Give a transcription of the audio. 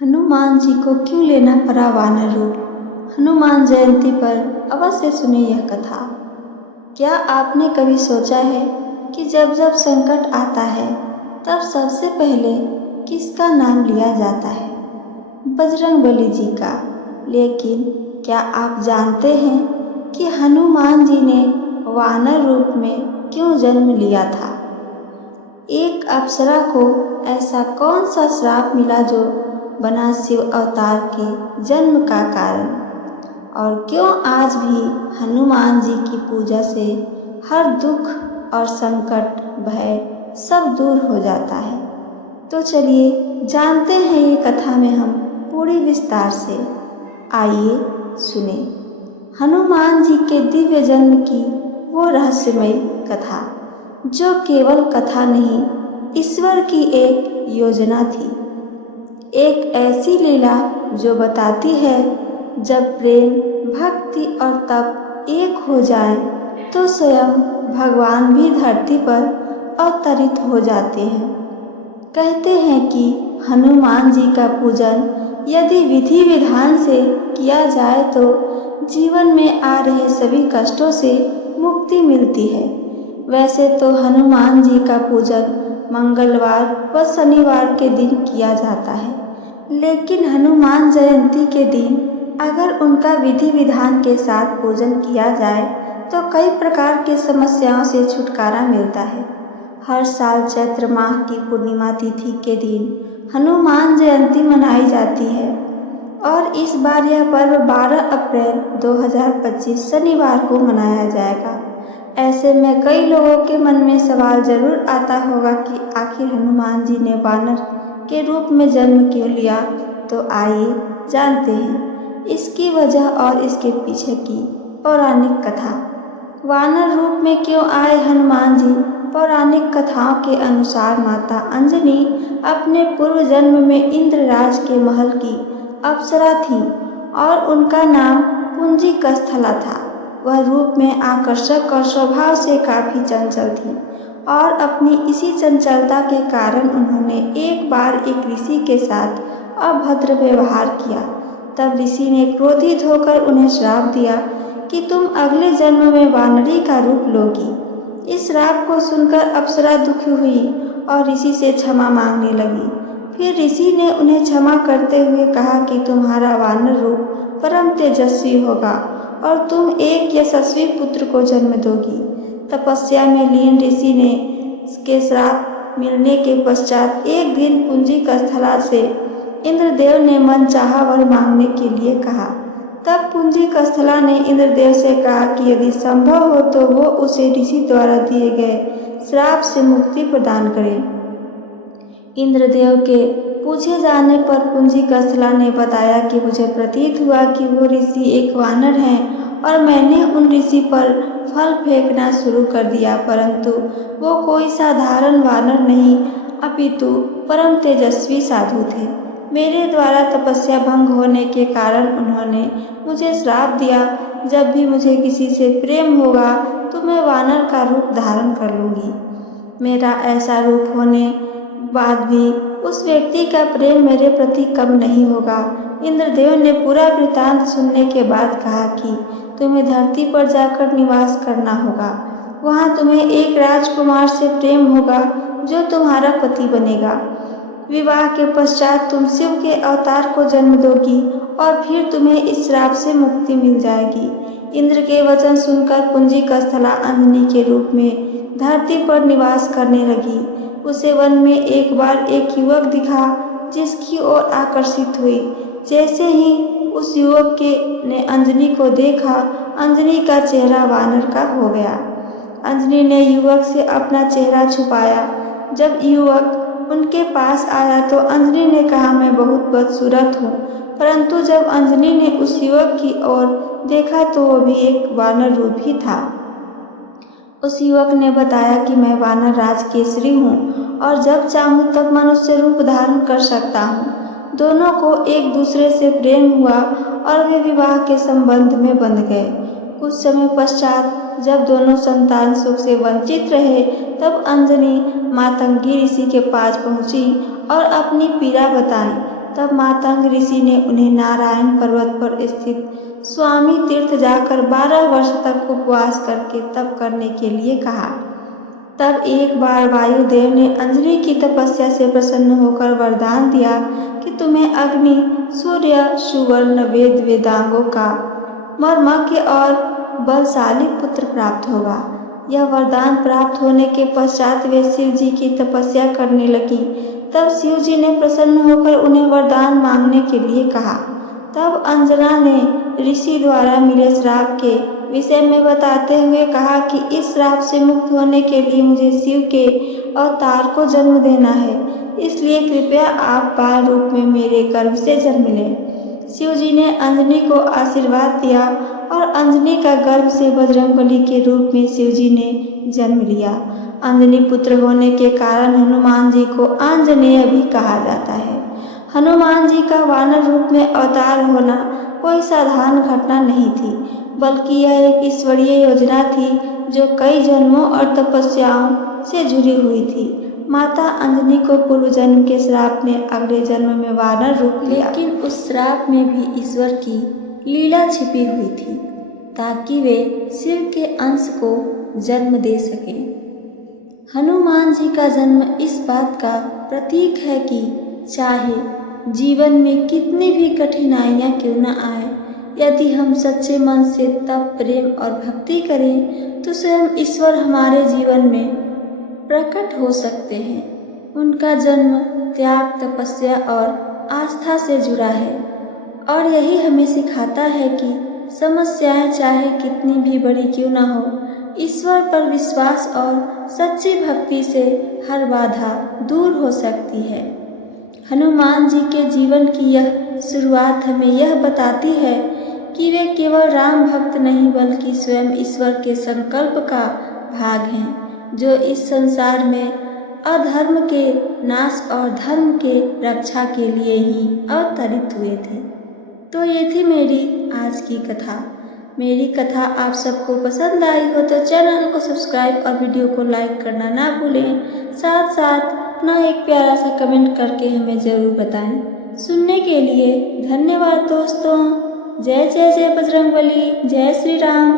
हनुमान जी को क्यों लेना पड़ा वानर रूप? हनुमान जयंती पर अवश्य सुने यह कथा। क्या आपने कभी सोचा है कि जब जब संकट आता है तब सबसे पहले किसका नाम लिया जाता है? बजरंगबली जी का। लेकिन क्या आप जानते हैं कि हनुमान जी ने वानर रूप में क्यों जन्म लिया था? एक अप्सरा को ऐसा कौन सा श्राप मिला जो बना शिव अवतार के जन्म का कारण? और क्यों आज भी हनुमान जी की पूजा से हर दुख और संकट भय सब दूर हो जाता है? तो चलिए जानते हैं ये कथा में हम पूरी विस्तार से। आइए सुने हनुमान जी के दिव्य जन्म की वो रहस्यमय कथा, जो केवल कथा नहीं, ईश्वर की एक योजना थी। एक ऐसी लीला जो बताती है जब प्रेम, भक्ति और तप एक हो जाए तो स्वयं भगवान भी धरती पर अवतरित हो जाते हैं। कहते हैं कि हनुमान जी का पूजन यदि विधि विधान से किया जाए तो जीवन में आ रहे सभी कष्टों से मुक्ति मिलती है। वैसे तो हनुमान जी का पूजन मंगलवार व शनिवार के दिन किया जाता है, लेकिन हनुमान जयंती के दिन अगर उनका विधि विधान के साथ पूजन किया जाए तो कई प्रकार की समस्याओं से छुटकारा मिलता है। हर साल चैत्र माह की पूर्णिमा तिथि के दिन हनुमान जयंती मनाई जाती है और इस बार यह पर्व 12 अप्रैल 2025 शनिवार को मनाया जाएगा। ऐसे में कई लोगों के मन में सवाल जरूर आता होगा कि आखिर हनुमान जी ने वानर के रूप में जन्म क्यों लिया? तो आइए जानते हैं इसकी वजह और इसके पीछे की पौराणिक कथा। वानर रूप में क्यों आए हनुमान जी? पौराणिक कथाओं के अनुसार माता अंजनी अपने पूर्व जन्म में इंद्रराज के महल की अप्सरा थी और उनका नाम पुंजी कस्थला था। वह रूप में आकर्षक और स्वभाव से काफी चंचल थी और अपनी इसी चंचलता के कारण उन्होंने एक बार एक ऋषि के साथ अभद्र व्यवहार किया। तब ऋषि ने क्रोधित होकर उन्हें श्राप दिया कि तुम अगले जन्म में वानरी का रूप लोगी। इस श्राप को सुनकर अप्सरा दुखी हुई और ऋषि से क्षमा मांगने लगी। फिर ऋषि ने उन्हें क्षमा करते हुए कहा कि तुम्हारा वानर रूप परम तेजस्वी होगा और तुम एक यशस्वी पुत्र को जन्म दोगी। तपस्या में लीन ऋषि ने के श्राप मिलने के पश्चात एक दिन पुंजी कस्थला से इंद्रदेव ने मनचाहा वर मांगने के लिए कहा। तब पुंजी कस्थला ने इंद्रदेव से कहा कि यदि संभव हो तो वो उसे ऋषि द्वारा दिए गए श्राप से मुक्ति प्रदान करे। इंद्रदेव के पूछे जाने पर पुंजी कस्थला ने बताया कि मुझे प्रतीत हुआ कि वो ऋषि एक वानर हैं और मैंने उन ऋषि पर फल फेंकना शुरू कर दिया, परंतु वो कोई साधारण वानर नहीं अपितु परम तेजस्वी साधु थे। मेरे द्वारा तपस्या भंग होने के कारण उन्होंने मुझे श्राप दिया। जब भी मुझे किसी से प्रेम होगा तो मैं वानर का रूप धारण कर लूंगी। मेरा ऐसा रूप होने बाद भी उस व्यक्ति का प्रेम मेरे प्रति कम नहीं होगा। इंद्रदेव ने पूरा वृतांत सुनने के बाद कहा कि तुम्हें धरती पर जाकर निवास करना होगा। वहाँ तुम्हें एक राजकुमार से प्रेम होगा जो तुम्हारा पति बनेगा। विवाह के पश्चात तुम शिव के अवतार को जन्म दोगी और फिर तुम्हें इस श्राप से मुक्ति मिल जाएगी। इंद्र के वचन सुनकर पुंजी कस्थला अंजनी के रूप में धरती पर निवास करने लगी। उसे वन में एक बार एक युवक दिखा जिसकी ओर आकर्षित हुई। जैसे ही उस युवक ने अंजनी को देखा, अंजनी का चेहरा वानर का हो गया। अंजनी ने युवक से अपना चेहरा छुपाया। जब युवक उनके पास आया तो अंजनी ने कहा, मैं बहुत बदसूरत हूँ। परंतु जब अंजनी ने उस युवक की ओर देखा तो वो भी एक वानर रूप ही था। उस युवक ने बताया कि मैं वानर राज केसरी हूँ और जब चाहूँ तब मनुष्य रूप धारण कर सकता हूँ। दोनों को एक दूसरे से प्रेम हुआ और वे विवाह के संबंध में बंध गए। कुछ समय पश्चात जब दोनों संतान सुख से वंचित रहे तब अंजनी मातंगी ऋषि के पास पहुंची और अपनी पीड़ा बताई। तब मातंग ऋषि ने उन्हें नारायण पर्वत पर स्थित स्वामी तीर्थ जाकर 12 वर्ष तक उपवास करके तप करने के लिए कहा। तब एक बार वायुदेव ने अंजलि की तपस्या से प्रसन्न होकर वरदान दिया कि तुम्हें अग्नि, सूर्य, सुवर्ण, वेद वेदांगों का मर्मज्ञ और बलशाली पुत्र प्राप्त होगा। यह वरदान प्राप्त होने के पश्चात वे शिव जी की तपस्या करने लगी। तब शिव जी ने प्रसन्न होकर उन्हें वरदान मांगने के लिए कहा। तब अंजना ने ऋषि द्वारा मिले श्राप के विषय में बताते हुए कहा कि इस श्राप से मुक्त होने के लिए मुझे शिव के अवतार को जन्म देना है, इसलिए कृपया आप बाल रूप में मेरे गर्भ से जन्म लें। शिव जी ने अंजनी को आशीर्वाद दिया और अंजनी का गर्भ से बजरंगबली के रूप में शिव जी ने जन्म लिया। अंजनी पुत्र होने के कारण हनुमान जी को आंजनेय भी कहा जाता है। हनुमान जी का वानर रूप में अवतार होना कोई साधारण घटना नहीं थी, बल्कि यह एक ईश्वरीय योजना थी जो कई जन्मों और तपस्याओं से जुड़ी हुई थी। माता अंजनी को पूर्व जन्म के श्राप ने अगले जन्म में वानर रूप लिया, लेकिन उस श्राप में भी ईश्वर की लीला छिपी हुई थी ताकि वे शिव के अंश को जन्म दे सकें। हनुमान जी का जन्म इस बात का प्रतीक है कि चाहे जीवन में कितनी भी कठिनाइयाँ क्यों न आए, यदि हम सच्चे मन से तप, प्रेम और भक्ति करें तो स्वयं ईश्वर हमारे जीवन में प्रकट हो सकते हैं। उनका जन्म त्याग, तपस्या और आस्था से जुड़ा है और यही हमें सिखाता है कि समस्याएं चाहे कितनी भी बड़ी क्यों न हो, ईश्वर पर विश्वास और सच्ची भक्ति से हर बाधा दूर हो सकती है। हनुमान जी के जीवन की यह शुरुआत हमें यह बताती है कि वे केवल राम भक्त नहीं बल्कि स्वयं ईश्वर के संकल्प का भाग हैं, जो इस संसार में अधर्म के नाश और धर्म के रक्षा के लिए ही अवतरित हुए थे। तो ये थी मेरी आज की कथा। मेरी कथा आप सबको पसंद आई हो तो चैनल को सब्सक्राइब और वीडियो को लाइक करना ना भूलें। साथ साथ अपना एक प्यारा सा कमेंट करके हमें ज़रूर बताएं। सुनने के लिए धन्यवाद दोस्तों। जय जय जय बजरंगबली, जय श्री राम।